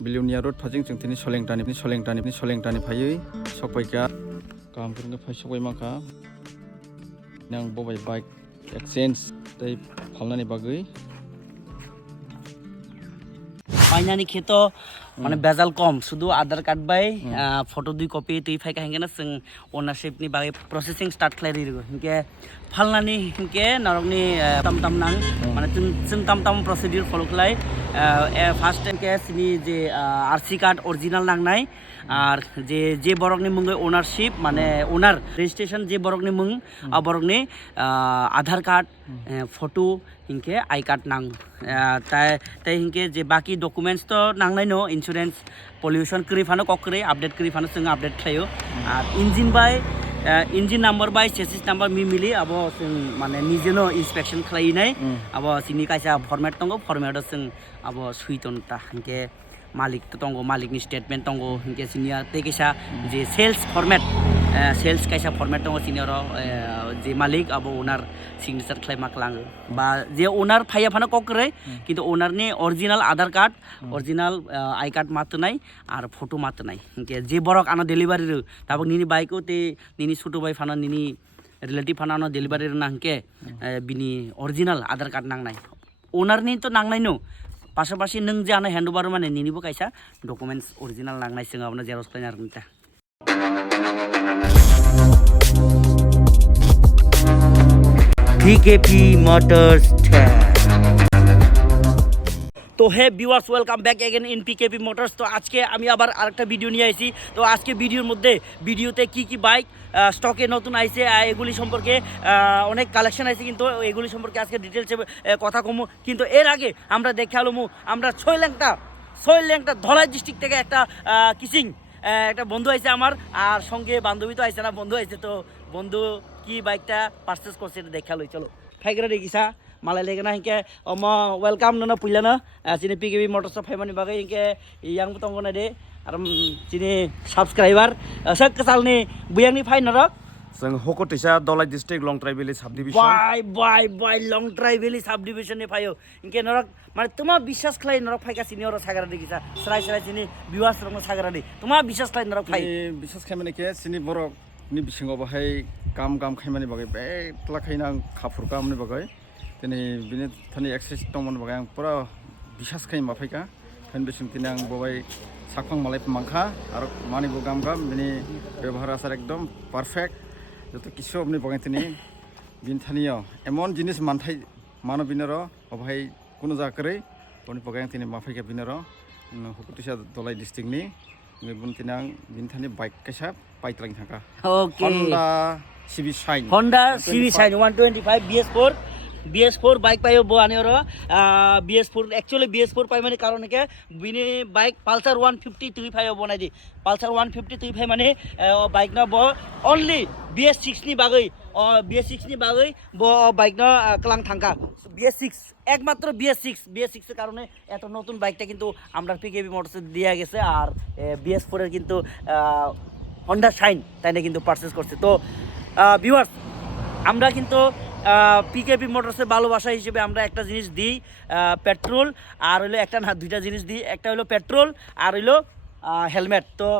बिलिउनिया road फाजिं जोंथिनि सलेंटानिनि सलेंटानिनि सलेंटानि फायै सफैगा गाहामफोरनि फाय सफैमाखा आं बबाय bike exchange दै फालनानै बागै फाइनानि खेथ' মানে বেজাল কম শুধু আধার কার্ড বাই ফটো দুই কপি তুই ফাই কাহিঙ্গে না जों ओनारशिप नि बागै प्रसेसिं स्टार्ट खालाय रिगो हिंके फालनानि हिंके नरकनि ताम ताम नां माने जों जों ताम ताम प्रसिडिउर फलो खालाय ফার্স্ট টাইমকে সিনি যে আরসি কার্ড অরিজিনাল নাংনাই আর যে যে বরকনি মুঙ্গে ওনারশিপ মানে ওনার রেজিস্ট্রেশন যে বরকনি মুং বরকনি আধার কার্ড ফটো হিংকে আই কার্ড নাং। তাই তাই হিংকে যে বাকি ডকুমেন্টস তো নাংনাই ন इन्सुरेन्स पलिउसन क्रिफानो कक्रे आपडेट क्रिफानो जों आपडेट थायो आरो इन्जिन बाय ইঞ্জিন নাম্বার বাই চেসিস নাম্বার মি মিলি আব जों माने निजेनो इन्सपेक्शन खालायनाय अब सिनि कायसा फर्मेट दङ फर्मेटआव जों अब सुइटन ता हांखे मालिक दङ मालिकनि स्टेटमेन्ट दङ हांखे सिनिया टेकेसा जे सेल्स फर्मेट सेल्स कायसा फर्मेट दङ सिनियर जे मालिक अब ओनार सिगनेचार खालायमा खालाङो बा जे ओनार फाया फानो ककरे কিন্তু ওনারনি original Aadhaar card original I card মাতনাই R photo মাতনাই হিংকে যে বরক আনা ডেলিভারি তাবক নিনি বাইকও তে নিনি ছোট by Fanaa Nini relative ফানানো delivery না হিংকে বিনি অরিজিনাল আধার কার্ড নাংনাই ওনারনি তো নাংনাই নো পাশাপাশি নों যে আনা হ্যান্ড ওভার মানে নিনিবো কাইসা ডকুমেন্টস অরিজিনাল নাংনাই जों আপনার জেরক্স খাইনা আর নিতা পিকেপি মোটরস তো hey viewers welcome back again in PKP motors তো আজকে আমি আবার আরেকটা ভিডিও নিয়ে আসি তো আজকে ভিডিওর মধ্যে ভিডিওতে কি কি বাইক স্টকে নতুন আহ, এগুলি সম্পর্কে অনেক কালেকশন আছে কিন্তু এগুলি সম্পর্কে আজকে ডিটেলসে কথা কমু। কিন্তু এর আগে আমরা দেখে আলমু আমরা ছয়ল্যাংটা ছয়ল্যাংটা ধলাই ডিস্ট্রিক্ট থেকে একটা কিসিং একটা বন্ধু আইছে আমার আর সঙ্গে বান্ধবী তো আইছে না বন্ধু আইছে তো বন্ধু কি বাইকটা পারচেস করছে এটা দেখা লই চলো ফাইকারা দেখিছা মালাই লেগে না হিংকে অম ওয়েলকাম নন পুইলা ন চিনি পি কেবি মটরস ফাইমানি বাগै হিংকে ইয়াং তঙ্গ না দে আর চিনি সাবস্ক্রাইবার সক কালনি বুয়াংনি ফাই নরক जों हकटिसा Dalai district Longtharai subdivision by by by Longtharai sub ডিভিশনে ফাইও ইনকে নরক মানে তোমার বিশ্বাস খাই নরক ফাইকা চিনি ওর সাগারা দেখিছা সরাই সরাই চিনি বিবাস রঙ সাগারা দি তোমার বিশ্বাস খাই নরক ফাই बिसेस खायमानि के सिनि बरकनि बिसिङाव बाहाय गाम गाम खायमानि बागै बे खायना आं खाफुर गामनि बागै दिनै बिनि थानि एक्सारसाइज दंमोन बागै आं पुरा बिसास खाय माफायका फाइन बिसिम दिनै आं बबाय साखफां मालाय मांखा आरो मानिबो गाम गाम बिनि बेबहार आसार एकदम पारफेक्ट যত কিছু আপনি বাগাই তিনি বিন থানিও এমন জিনিস মানথাই মানো বিনর অভাই কোনো জাকরে বনি বাগাই তিনি মাফাইকা বিনর হুকুটিসা দলাই ডিস্ট্রিক্টনি মেবুন তিনি আं বিন থানি বাইক কাইসা পাইতলাং থাকা okay Honda CB Shine Honda CV Shine 125 BS4 BS4 bike পাইও বো আনি ওর BS4 একচুয়ালি BS4 পাই মানে কারণ কে বিনি বাইক পালসার 150 তুই পাইও বনাই দি পালসার 150 তুই পাই মানে বাইক না ব অনলি BS6 নি বাগৈ BS6 নি বাগৈ ব বাইক না ক্লাং থাঙ্কা BS6 একমাত্র BS6 BS6 এর কারণে এত নতুন বাইকটা কিন্তু আমরা পিকেবি মোটরস দেয়া গেছে আর BS4 এর কিন্তু হন্ডা শাইন তাই না কিন্তু পারচেস করছে। তো ভিউয়ার্স আমরা কিন্তু পিকেপি মোটরসের ভালোবাসা হিসেবে আমরা একটা জিনিস দিই পেট্রোল আর হইল একটা না, দুইটা জিনিস দিই। একটা হইল পেট্রোল আর হইল হেলমেট তো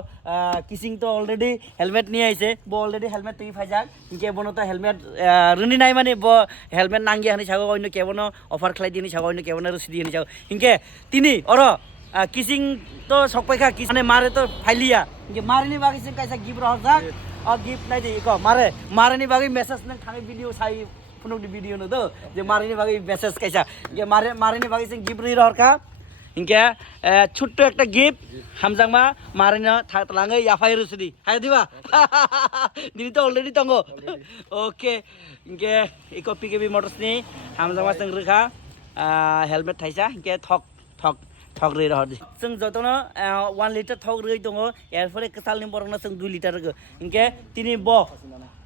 কিসিং তো অলরেডি হেলমেট নিয়ে আইছে। ব অলরেডি হেলমেট তুই ফাই যাক ইনকে বনো তো হেলমেট রুনি নাই মানে ব হেলমেট নাঙ্গি হানি ছাগো অন্য কেবনো অফার খেলাই দিয়ে ছাগো অন্য কেবনো রসি দিয়ে ছাগো। ইনকে, তিনি, অর কিসিং তো সকপাইখা কিস মানে মারে তো ফাইলিয়া ইনকে মারিনি বাগিসিং কাইসা গিফট রহ যাক অ গিফট নাই দে ক মারে মারেনি বাগি মেসেজ নং Than video Sai ফুনুক the video ন তো যে মারেনি বাগি মেসেজ কাইসা ইনকে মারে মারেনি বাগি সিং গিফট রি রহকা ইনকে ছোট্ট একটা গিফট হামজাংমা মারিনা থাকলাঙে ইয়াফাই রুসদি হাই দিবা দিদি তো অলরেডি তঙ্গ ওকে ইনকে এই কপি কেবি মোটরস নি হামজাংমা जों रोखा हेलमेट थाइसा इनके थक थक थक रै रह जों जतनो वान लिटार थक रै दङ एरफोरे कसालनि बरंना जों दुइ लिटार गो इनके तिनि ब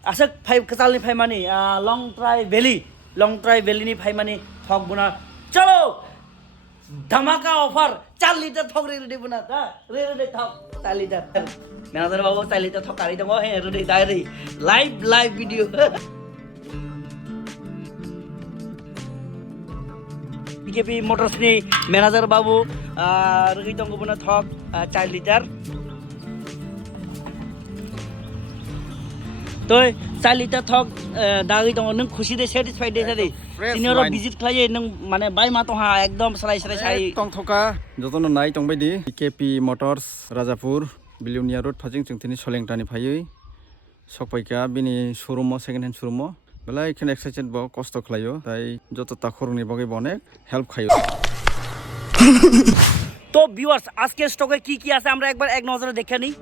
आसक फाइभ कसालनि फाइमानि लं ट्राई भेली लं ट्राई भेलीनि फाइमानि थक बुना चलो धमाका ऑफर चार लिटर थक रे रेडी बुना दा रे रे थक चार लिटर मेनादर बाबू चार लिटर थक कारि दङ हे ready diary live live video KP মোটরসনি manager বাবু রোহিত অঙ্গবনাথ হক চার লিটার। তো চার লিটার থক দাগি দङ नों खुसी दे স্যাটিসফাইড দে সাদে। সিনিয়র ভিজিট খাই নং মানে বাই মা তো হা একদম সরাই সরাই সাই তং থকা। যতন নাই তং by the KP motors Rajapur Belonia road ফাজিং চিংতিনি সলেংটানি ফাইই সকপাইকা বিনি showroom second hand showroom belai এখানে এক্সারসাইজ বহ কষ্ট খাইও, তাই যত তা খরংনি বগে বনে হেল্প খাইও। তো ভিউয়ার্স আজকের স্টকে কি কি আছে আমরা একবার এক নজরে দেখে নিই।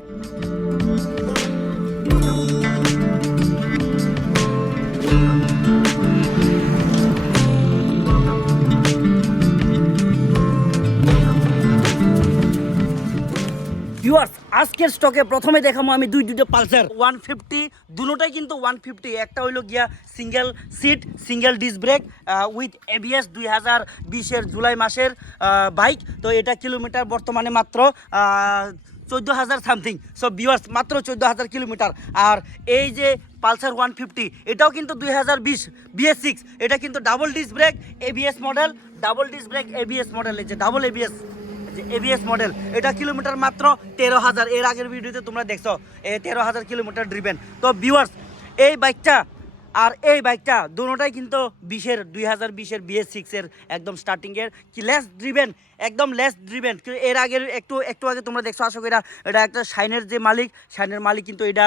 ভিউয়ার্স আজকের স্টকে প্রথমে দেখাবো আমি দুই দুটো পালসার। ওয়ান ফিফটি দুটোটাই কিন্তু ওয়ান ফিফটি একটা হইল গিয়া single seat single disc brake with ABS দুই হাজার বিশের জুলাই মাসের বাইক তো এটা কিলোমিটার বর্তমানে মাত্র চোদ্দ হাজার সামথিং সো ভিউয়ার্স মাত্র চোদ্দ হাজার কিলোমিটার আর এই যে পালসার ওয়ান ফিফটি এটাও কিন্তু দুই হাজার বিশ বিএস সিক্স এটা কিন্তু double disc brake ABS model double disc brake ABS model এই যে ডাবল এবিএস যে এবিএস মডেল এটা কিলোমিটার মাত্র তেরো হাজার। এর আগের ভিডিওতে তোমরা দেখছ তেরো হাজার কিলোমিটার ড্রিবেন তো ভিউয়ার্স এই বাইকটা আর এই বাইকটা দুটোটাই কিন্তু বিশের দুই হাজার বিশের বিএস সিক্সের একদম স্টার্টিংয়ের কি লেস ড্রিভেন একদম লেস ড্রিবেন এর আগের একটু একটু আগে তোমরা দেখছ করি এটা এটা একটা শাইনের যে মালিক, শাইনের মালিক কিন্তু এটা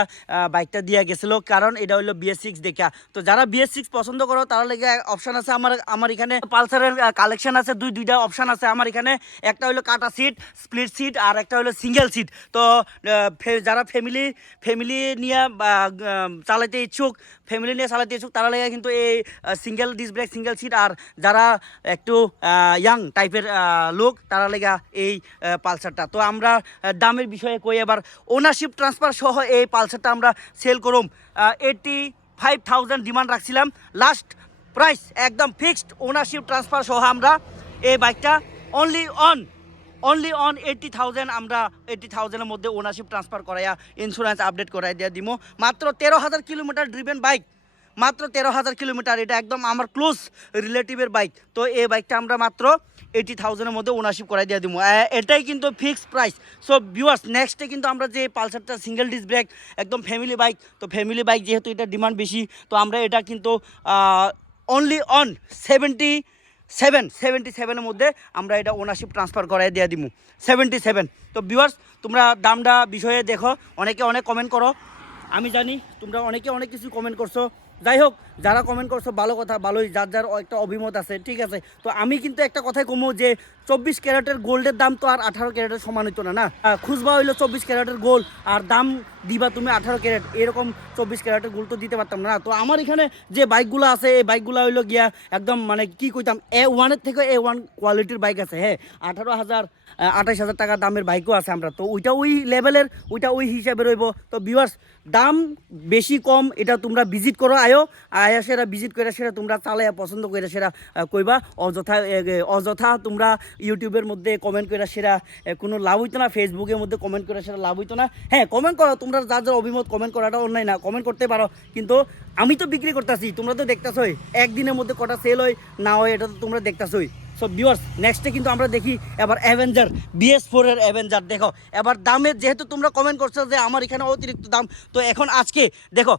বাইকটা দিয়ে গেছিল। কারণ এটা হলো বিএস সিক্স দেখা তো যারা বিএস সিক্স পছন্দ করো, তারা লেগে অপশান আছে আমার আমার এখানে পালসারের কালেকশন আছে, দুই, দুইটা অপশান আছে আমার এখানে। একটা হলো কাটা সিট স্প্লিট সিট আর একটা হলো সিঙ্গেল সিট তো যারা ফ্যামিলি ফ্যামিলি নিয়ে চালাতে ইচ্ছুক ফ্যামিলি নিয়ে চালাতে দিয়েছুক তারা লেগে কিন্তু এই single disc brake single seat আর যারা একটু ইয়াং টাইপের লোক, তারা লেগা এই পালসারটা। তো আমরা দামের বিষয়ে কই এবার ওনারশিপ ট্রান্সফার সহ এই পালসারটা আমরা সেল করুম। এইটি ফাইভ থাউজেন্ড ডিমান্ড রাখছিলাম। লাস্ট প্রাইস একদম ফিক্সড ওনারশিপ ট্রান্সফার সহ আমরা এই বাইকটা only on only on eighty thousand আমরা এইটটি থাউজেন্ডের মধ্যে ওনারশিপ ট্রান্সফার করাইয়া ইন্স্যুরেন্স আপডেট করাই দিয়ে দিব মাত্র তেরো হাজার কিলোমিটার ড্রিভেন বাইক মাত্র তেরো হাজার কিলোমিটার। এটা একদম আমার ক্লোজ রিলেটিভের বাইক তো এই বাইকটা আমরা মাত্র এইটি থাউজেন্ডের মধ্যে ওনারশিপ করাই দিয়ে দিব। এটাই কিন্তু ফিক্সড প্রাইস সো ভিউয়ার্স নেক্সটে কিন্তু আমরা যে পালসারটা সিঙ্গেল ডিস ব্রেক একদম ফ্যামিলি বাইক তো ফ্যামিলি বাইক যেহেতু এটা ডিমান্ড বেশি, তো আমরা এটা কিন্তু only on seventy seven seventy সেভেনের মধ্যে আমরা এটা ওনারশিপ ট্রান্সফার করাই দিয়ে দিব। সেভেন্টি সেভেন তো ভিউয়ার্স তোমরা দামটা বিষয়ে দেখো। অনেকে অনেক কমেন্ট করো। আমি জানি তোমরা অনেকে অনেক কিছু কমেন্ট করছ। যাই হোক যারা কমেন্ট করছ, ভালো কথা, ভালোই, যার যার একটা অভিমত আছে, ঠিক আছে? তো আমি কিন্তু একটা কথাই কমো যে, চব্বিশ ক্যারেটের গোল্ডের দাম তো আর আঠারো ক্যারেটের সমান হইতো না না? খুচবা হইল চব্বিশ ক্যারেটের গোল্ড আর দাম দিবা তুমি আঠারো ক্যারেট, এরকম চব্বিশ ক্যারেটের গোল্ড তো দিতে পারতাম না তো আমার এখানে যে বাইকগুলো আছে, এই বাইকগুলো হইল গিয়া একদম মানে কি কইতাম এ ওয়ানের থেকে এ ওয়ান কোয়ালিটির বাইক আছে হ্যাঁ? আঠারো হাজার আঠাশ হাজার টাকা দামের বাইকও আছে আমরা, তো ওইটা ওই লেভেলের ওইটা ওই হিসাবে রইব। তো ভিউয়ার্স দাম বেশি কম, এটা তোমরা ভিজিট করো, আয়ো আয়া সেরা ভিজিট করে সেরা, তোমরা চালাইয়া পছন্দ করে সেরা কইবা। অযথা অযথা তোমরা ইউটিউবের মধ্যে কমেন্ট করে সেরা কোনো লাভ হইতো না, ফেসবুকের মধ্যে কমেন্ট করে সেটা লাভ হইতো না। হ্যাঁ কমেন্ট করো, তোমরা যার যার অভিমত কমেন্ট করাটা অন্যায় না কমেন্ট করতে পারো। কিন্তু আমি তো বিক্রি করতেছি, তোমরা তো দেখতেছই, একদিনের মধ্যে কটা সেল হয়, না হয় এটা তো তোমরা দেখতেছই। সো ভিউয়ার্স নেক্সটে কিন্তু আমরা দেখি, এবার অ্যাভেঞ্জার বিএস ফোরের অ্যাভেঞ্জার দেখো। এবার দামের যেহেতু তোমরা কমেন্ট করছ যে আমার এখানে অতিরিক্ত দাম, তো এখন আজকে, দেখো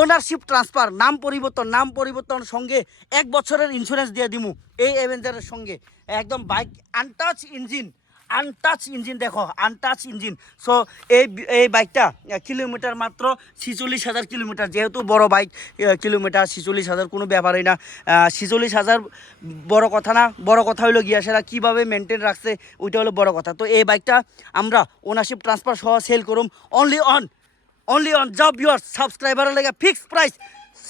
ওনারশিপ ট্রান্সফার নাম পরিবর্তন নাম পরিবর্তন সঙ্গে এক বছরের ইন্স্যুরেন্স দিয়ে দিমু এই অ্যাভেঞ্জারের সঙ্গে। একদম bike untouch engine untouch engine দেখো আনটাচ ইঞ্জিন সো এই এই বাইকটা কিলোমিটার মাত্র ছিচল্লিশ হাজার কিলোমিটার যেহেতু বড় বাইক কিলোমিটার ছিচল্লিশ হাজার, কোনো ব্যাপারই না। ছিচল্লিশ হাজার বড় কথা না, বড় কথা হলো গিয়া সেটা কীভাবে মেনটেন রাখছে, ওইটা হলো বড় কথা। তো এই বাইকটা আমরা ওনারশিপ ট্রান্সফার সহ সেল করুম অনলি অন অনলি অন জব ইউর সাবস্ক্রাইবারের লেগে fixed price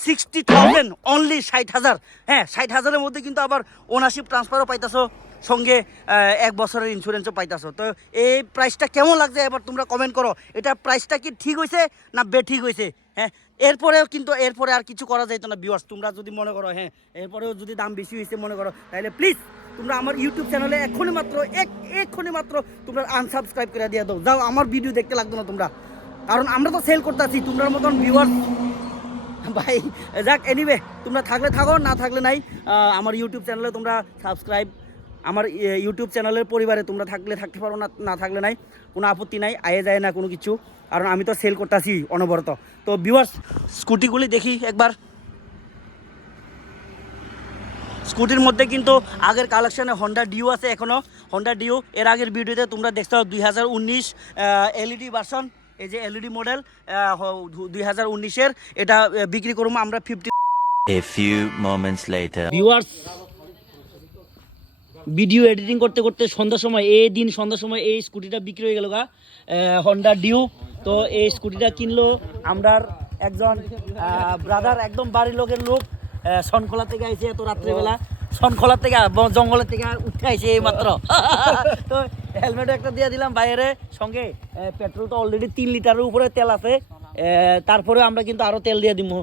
sixty thousand only ষাট হাজার। হ্যাঁ ষাট হাজারের মধ্যে কিন্তু আবার ওনারশিপ ট্রান্সফারও পাইতাছো, সঙ্গে এক বছরের ইন্স্যুরেন্সও পাইতাছো। তো এই প্রাইসটা কেমন লাগছে এবার তোমরা কমেন্ট করো। এটা প্রাইসটা কি ঠিক হয়েছে না বে ঠিক হয়েছে হ্যাঁ এরপরেও কিন্তু এরপরে আর কিছু করা যাইতো না ভিউয়ার্স তোমরা যদি মনে করো হ্যাঁ এরপরেও যদি দাম বেশি হয়েছে মনে করো তাহলে প্লিজ তোমরা আমার ইউটিউব চ্যানেলে এক্ষুনি মাত্র, এক এক্ষুনি মাত্র তোমরা আনসাবস্ক্রাইব করে দিয়ে দাও। যাও, আমার ভিডিও দেখতে লাগতো না তোমরা। কারণ আমরা তো সেল করতেছি তোমরা মতন ভিউয়ার্স ভাই, যাক এনিওয়ে তোমরা থাকলে থাকো, না থাকলে নাই। আমার ইউটিউব চ্যানেলে তোমরা সাবস্ক্রাইব আমার ইউটিউব চ্যানেলের পরিবারে তোমরা থাকলে থাকতে পারো, না না থাকলে নাই। কোনো আপত্তি নাই, আয়ে যায় না কোনো কিছু। কারণ আমি তো সেল করতেছি অনবরত। তো ভিউয়ার্স স্কুটিগুলি দেখি একবার। স্কুটির মধ্যে কিন্তু আগের কালেকশানে হন্ডা ডিউ আছে এখনও হন্ডা ডিউ এর আগের ভিডিওতে তোমরা দেখছ দুই হাজার উনিশ এলইডি ভার্সন এই যে এলইডি মডেল দুই হাজার উনিশের এটা বিক্রি করব আমরা fifty A few moments later. Viewers video editing করতে করতে সন্ধ্যার সময় এই দিন সন্ধ্যার সময় এই স্কুটিটা বিক্রি হয়ে গেল গা হন্ডা ডিউ তো এই স্কুটিটা কিনলো আমরার একজন ব্রাদার একদম বাড়ির লোকের লোক। আহ, সনখোলা থেকে আইছে এত রাত্রেবেলা। সনখোলা থেকে জঙ্গলের থেকে উঠে আইছে এই মাত্র তো হেলমেট একটা দিয়ে দিলাম বাইরে। সঙ্গে পেট্রোল তো অলরেডি তিন লিটারের উপরে তেল আছে। তারপরে আমরা কিন্তু আরও তেল দিয়ে দিবো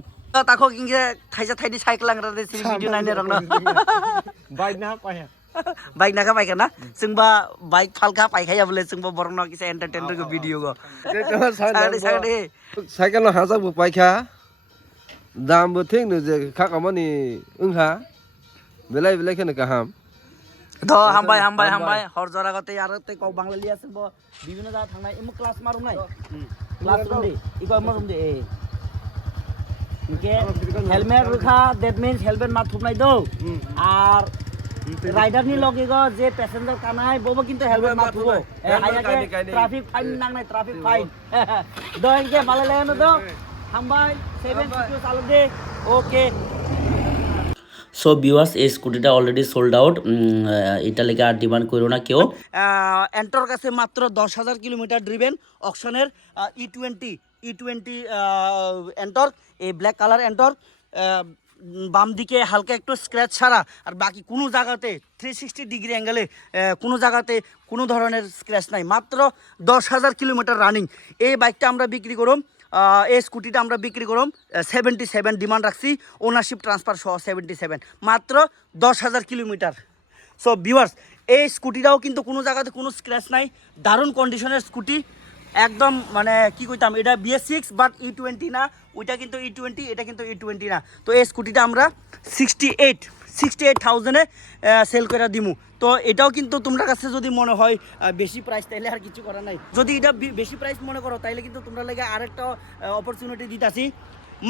তাকো কিংকে খাইসা থাইনি সাইকেল আংরা দেছি ভিডিও বাইক না পায়া বাইক পাইকা না? जोंबा বাইক ফালকা পাইখাইয়া বলে जोंबा বরং না কিছু এন্টারটেইনার গো ভিডিও গো সাইকেল হাজাবো পাইখা দামবো ঠিক নুজে খাকা মানে ওংহা বেলাই বেলাই খানে কাহাম তো হামবাই হামবাই আর তে ব। বিভিন্ন জায়গা থাকাই নাই। ক্লাস রুম দি ই কও হেলমেট রাখা দ্যাট হেলমেট মার থুপ নাই দো। আর রাইডার নি লগে গ যে প্যাসেঞ্জার কানাই বব কিন্তু হেলমেট মার থুব। ট্রাফিক ফাইন নাং নাই ট্রাফিক ফাইন দো ইনকে মালে লাগানো দো। হামবাই সেভেন চালু দে ওকে সো ভিউয়ার্স এই স্কুটিটা অলরেডি সোল্ড আউট এটা লেগে আর ডিমান্ড করো না কেউ। এন্টর কাছে মাত্র দশ হাজার কিলোমিটার ড্রিভেন অকশনের ই টোয়েন্টি ই টোয়েন্টি এন্টর, এই ব্ল্যাক কালার এন্টর। বাম দিকে হালকা একটু স্ক্র্যাচ ছাড়া, আর বাকি কোনো জায়গাতে থ্রি সিক্সটি ডিগ্রি অ্যাঙ্গেলে কোনো জায়গাতে কোনো ধরনের স্ক্র্যাচ নাই। মাত্র দশ হাজার কিলোমিটার রানিং এই বাইকটা আমরা বিক্রি করুম। এই স্কুটিটা আমরা বিক্রি করুম সেভেন্টি সেভেন ডিমান্ড রাখছি ওনারশিপ ট্রান্সফার সহ সেভেন্টি সেভেন মাত্র দশ হাজার কিলোমিটার। সো ভিউয়ার্স এই স্কুটিটাও কিন্তু কোনো জায়গাতে কোনো স্ক্র্যাচ নাই, দারুণ কন্ডিশনের স্কুটি। একদম মানে কি কইতাম, এটা BS six but E twenty না, ওইটা কিন্তু ই টোয়েন্টি এটা কিন্তু ই টোয়েন্টি না। তো এই স্কুটিটা আমরা সিক্সটি এইট সিক্সটি এইট থাউজেন্ডে সেল করে দিমু। তো এটাও কিন্তু তোমরা কাছে যদি মনে হয় বেশি প্রাইস তাইলে আর কিছু করার নাই। যদি এটা বেশি প্রাইস মনে করো, তাইলে কিন্তু তোমরা লেগে আরেকটা অপরচুনিটি দিতাছি।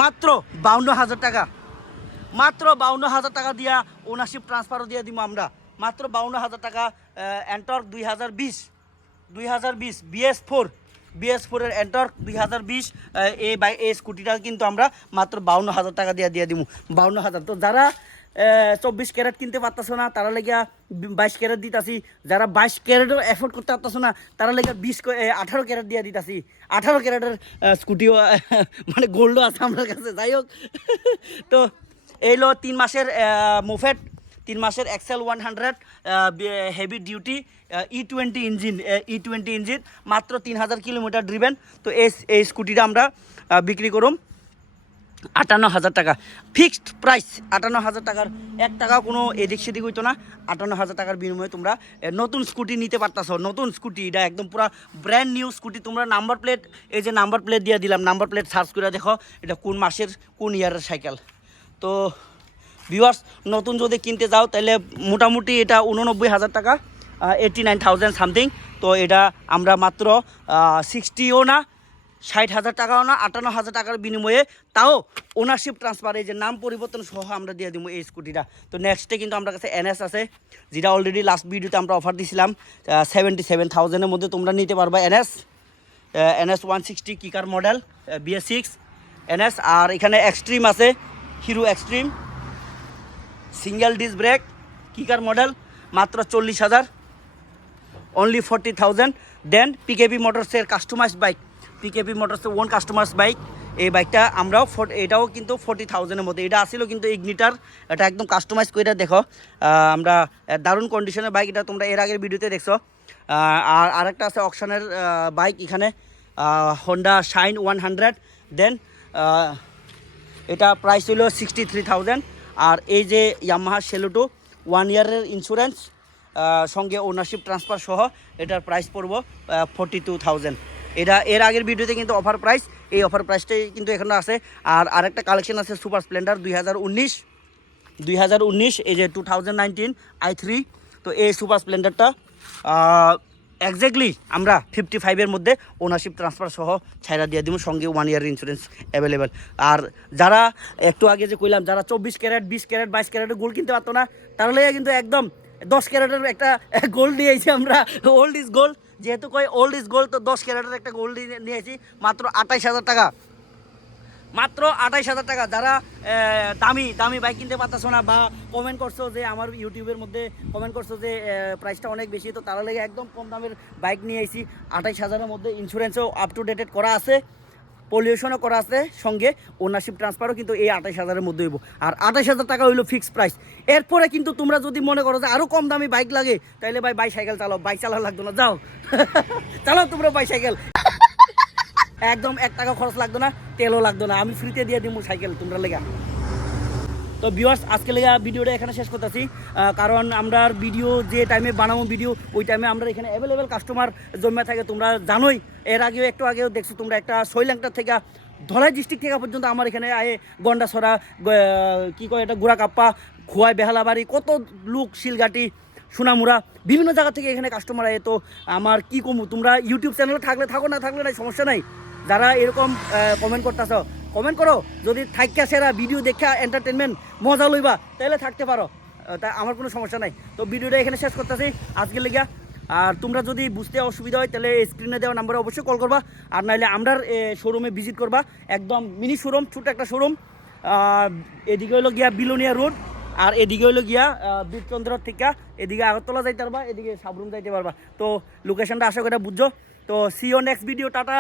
মাত্র বাউন্ন হাজার টাকা। মাত্র বাউন্ন হাজার টাকা দিয়া ওনারশিপ ট্রান্সফারও দিয়ে দিব আমরা। মাত্র বাউন্ন হাজার টাকা এন্টর দুই হাজার বিশ। দুই হাজার বিশ বিএস ফোর বিএস ফোরের এন্টর দুই হাজার বিশ এ বাই এ স্কুটিটা কিন্তু আমরা মাত্র বাউন্ন হাজার টাকা দিয়ে দিয়ে দিব বাউন্ন হাজার। তো যারা চব্বিশ ক্যারেট কিনতে পারতেছো না, তারা লেগে বাইশ ক্যারেট দিতাছি। যারা বাইশ ক্যারেটও এফোর্ড করতে পারতেছো না, তারা লেগে বিশ আঠারো ক্যারেট দিয়ে দিতাছি। আঠারো ক্যারেটের স্কুটিও মানে গোল্ডও আছে আমার কাছে, যাই হোক। তো এইলো তিন মাসের মুফেট তিন মাসের XL one hundred heavy duty E twenty engine E twenty engine মাত্র তিন হাজার কিলোমিটার ড্রিবেন তো এই এই স্কুটিটা আমরা বিক্রি করুম। আটান্ন হাজার টাকা। ফিক্সড প্রাইস আটান্ন হাজার টাকার। এক টাকা কোনো এদিক সেদিক হইতো না। আটান্ন হাজার টাকার বিনিময়ে তোমরা নতুন স্কুটি নিতে পারতাছো। নতুন স্কুটি, এটা একদম পুরো ব্র্যান্ড নিউ স্কুটি। তোমরা নাম্বার প্লেট এই যে নাম্বার প্লেট দিয়ে দিলাম নাম্বার প্লেট সার্চ করে দেখো, এটা কোন মাসের, কোন ইয়ারের সাইকেল তো ভিউয়ার্স নতুন যদি কিনতে যাও, তাহলে মোটামুটি এটা উননব্বই হাজার টাকা এইটি নাইন থাউজেন্ড সামথিং তো এটা আমরা মাত্র সিক্সটিও না ষাট হাজার টাকাও না, আটান্ন হাজার টাকার বিনিময়ে তাও ওনারশিপ ট্রান্সফার এই যে নাম পরিবর্তন সহ আমরা দিয়ে দিব এই স্কুটিটা তো নেক্সটে কিন্তু আমার কাছে এনএস আছে, যেটা অলরেডি লাস্ট ভিডিওতে আমরা অফার দিছিলাম সেভেন্টি সেভেন থাউজেন্ডের মধ্যে তোমরা নিতে পারবা NS NS one sixty kicker model BS six NS আর এখানে এক্সট্রিম আছে Hero Xtreme single disc brake kicker model মাত্র চল্লিশ হাজার only forty thousand then PKP মোটরসের customise bike PKP মোটরসের ওন কাস্টমাইজ বাইক এই বাইকটা আমরাও এটাও কিন্তু ফোর্টি থাউজেন্ডের মধ্যে। এটা আসিল কিন্তু ইগনিটার এটা একদম কাস্টমাইজ করে দেখো। আমরা দারুণ কন্ডিশনের বাইক এটা তোমরা এর আগের ভিডিওতে দেখছ। আর আরেকটা আছে অকশনের বাইক এখানে Honda Shine one hundred then এটা প্রাইস হলো সিক্সটি থ্রি থাউজেন্ড আর এই যে ইয়ামাহা সেলুটো ওয়ান ইয়ারের ইন্স্যুরেন্স সঙ্গে ওনারশিপ ট্রান্সফার সহ, এটার প্রাইস পড়ব ফোর্টি টু থাউজেন্ড এটা এর আগের ভিডিওতে কিন্তু অফার প্রাইস এই অফার প্রাইসটাই কিন্তু এখানে আছে। আর আরেকটা কালেকশন আছে সুপার স্প্লেন্ডার দুই হাজার উনিশ। দুই হাজার উনিশ, এই যে two thousand nineteen I three তো এই সুপার স্প্লেন্ডারটা এক্স্যাক্টলি আমরা ফিফটি ফাইভের মধ্যে ওনারশিপ ট্রান্সফার সহ ছাইরা দিয়ে দিব, সঙ্গে ওয়ান ইয়ার ইন্স্যুরেন্স অ্যাভেলেবেল আর যারা একটু আগে যে কইলাম, যারা চব্বিশ ক্যারেট, বিশ ক্যারেট, বাইশ ক্যারেটের গোল্ড কিনতে পারতো না তাহলে কিন্তু একদম দশ ক্যারেটের একটা গোল্ড নিয়েছি আমরা ওল্ড ইজ গোল্ড যেহেতু কয় ওল্ড ইজ গোল্ড তো দশ ক্যারেটের একটা গোল্ড নিয়েছি, মাত্র আঠাইশ হাজার টাকা। মাত্র আঠাইশ হাজার টাকা। যারা দামি দামি বাইক কিনতে পারতেছো না বা কমেন্ট করছ যে আমার ইউটিউবের মধ্যে কমেন্ট করছ যে প্রাইসটা অনেক বেশি, তো তারা লেগে একদম কম দামের বাইক নিয়ে এসেছি আঠাইশ হাজারের মধ্যে ইন্স্যুরেন্সও আপ টু ডেটেড করা আছে। পলিউশনও করা আছে সঙ্গে ওনারশিপ ট্রান্সফারও কিন্তু এই আঠাইশ হাজারের মধ্যে হইব। আর আঠাইশ হাজার টাকা হইল ফিক্স প্রাইস এরপরে কিন্তু তোমরা যদি মনে করো যে আরও কম দামি বাইক লাগে তাহলে ভাই বাইসাইকেল চালাও বাইক চালাও লাগতো না, যাও। চালাও তোমরা বাইসাইকেল একদম এক টাকা খরচ লাগতো না, তেলও লাগতো না। আমি ফ্রিতে দিয়ে দিব সাইকেল তোমরা লেগা। তো ভিউয়ার্স আজকে লেগা ভিডিওটা এখানে শেষ করতেছি। কারণ আমরা ভিডিও যে টাইমে বানাবো ভিডিও ওই টাইমে আমরা এখানে অ্যাভেলেবেল কাস্টমার জমে থাকে, তোমরা জানোই। এর আগেও, একটু আগেও দেখছ তোমরা, একটা শৈলাংটা থেকে ধলাই ডিস্ট্রিক্ট থেকে পর্যন্ত আমার এখানে আয়ে গন্ডাছড়া কি কয় এটা, গুড়াকাপ্পা, খোয়াই, বেহালাবাড়ি, কত লোক শিলগাটি সোনামুরা বিভিন্ন জায়গা থেকে এখানে কাস্টমার আয়ে। তো আমার কি কমু, তোমরা ইউটিউব চ্যানেলে থাকলে থাকো না, থাকলে নাই, সমস্যা নাই। যারা এরকম কমেন্ট করতেছ কমেন্ট করো। যদি থাইকা সেরা ভিডিও দেখা এন্টারটেনমেন্ট মজা লইবা তাহলে থাকতে পারো। তা আমার কোনো সমস্যা নাই। তো ভিডিওটা এখানে শেষ করতেছি। আজকে লেগা আর তোমরা যদি বুঝতে অসুবিধা হয় তাহলে স্ক্রিনে দেওয়া নাম্বারে অবশ্যই কল করবা। আর নাহলে আমরার শোরুমে ভিজিট করবা। একদম মিনি শোরুম ছোট একটা শোরুম এদিকে হলো গিয়া বিলোনিয়া রোড আর এদিকে হলো গিয়া বীরচন্দ্র থেকে এদিকে আগরতলা যাইতে পারবা, এদিকে সাবরুম যাইতে পারবা। তো লোকেশনটা আশা করে বুঝছ। তো সিও নেক্সট ভিডিও টাটা!